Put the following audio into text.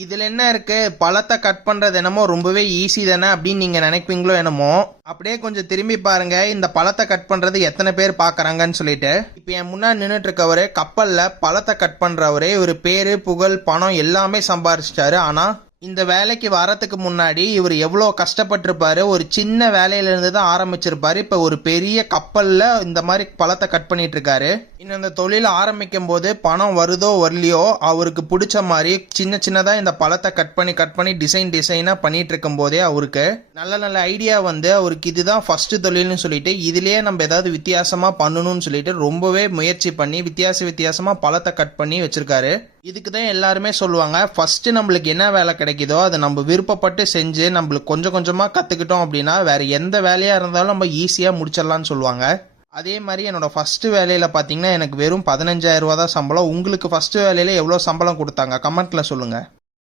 இதுல என்ன இருக்கு, பழத்தை கட் பண்றது என்னமோ ரொம்பவே ஈஸி தானே அப்படின்னு நீங்க நினைப்பீங்களோ என்னமோ. அப்படியே கொஞ்சம் திரும்பி பாருங்க, இந்த பழத்தை கட் பண்றது எத்தனை பேர் பாக்குறாங்கன்னு சொல்லிட்டு. இப்ப என் முன்னாடி நின்றுட்டு இருக்கவரு கப்பல்ல பழத்தை கட் பண்றவரு. இவர் பேரு புகழ் பணம் எல்லாமே சம்பாரிச்சிட்டாரு. ஆனா இந்த வேலைக்கு வரத்துக்கு முன்னாடி இவர் எவ்வளோ கஷ்டப்பட்டிருப்பாரு. ஒரு சின்ன வேலையில இருந்து தான் ஆரம்பிச்சிருப்பாரு. இப்ப ஒரு பெரிய கப்பல்ல இந்த மாதிரி பழத்தை கட் பண்ணிட்டு இருக்காரு. இன்னும் இந்த தொழில் ஆரம்பிக்கும் போது பணம் வருதோ வரலையோ, அவருக்கு பிடிச்ச மாதிரி சின்ன சின்னதா இந்த பழத்தை கட் பண்ணி டிசைனா பண்ணிட்டு இருக்கும் போதே அவருக்கு நல்ல நல்ல ஐடியா வந்து அவருக்கு இதுதான் ஃபர்ஸ்ட் தொழில்னு சொல்லிட்டு இதுலயே நம்ம ஏதாவது வித்தியாசமா பண்ணணும்னு சொல்லிட்டு ரொம்பவே முயற்சி பண்ணி வித்தியாசமா பழத்தை கட் பண்ணி வச்சிருக்காரு. இதுக்கு தான் எல்லாருமே சொல்லுவாங்க, ஃபர்ஸ்ட் நம்மளுக்கு என்ன வேலை கிடைக்குதோ அதை நம்ம விருப்பப்பட்டு செஞ்சு நம்மளுக்கு கொஞ்சம் கொஞ்சமா கத்துக்கிட்டோம் அப்படின்னா வேற எந்த வேலையா இருந்தாலும் நம்ம ஈஸியா முடிச்சிடலாம்னு சொல்லுவாங்க. அதே மாதிரி என்னோட ஃபர்ஸ்ட் வேலையில பாத்தீங்கன்னா எனக்கு வெறும் 15,000 ரூபா தான் சம்பளம். உங்களுக்கு ஃபர்ஸ்ட் வேலையில எவ்வளவு சம்பளம் கொடுத்தாங்க கமெண்ட்ல சொல்லுங்க.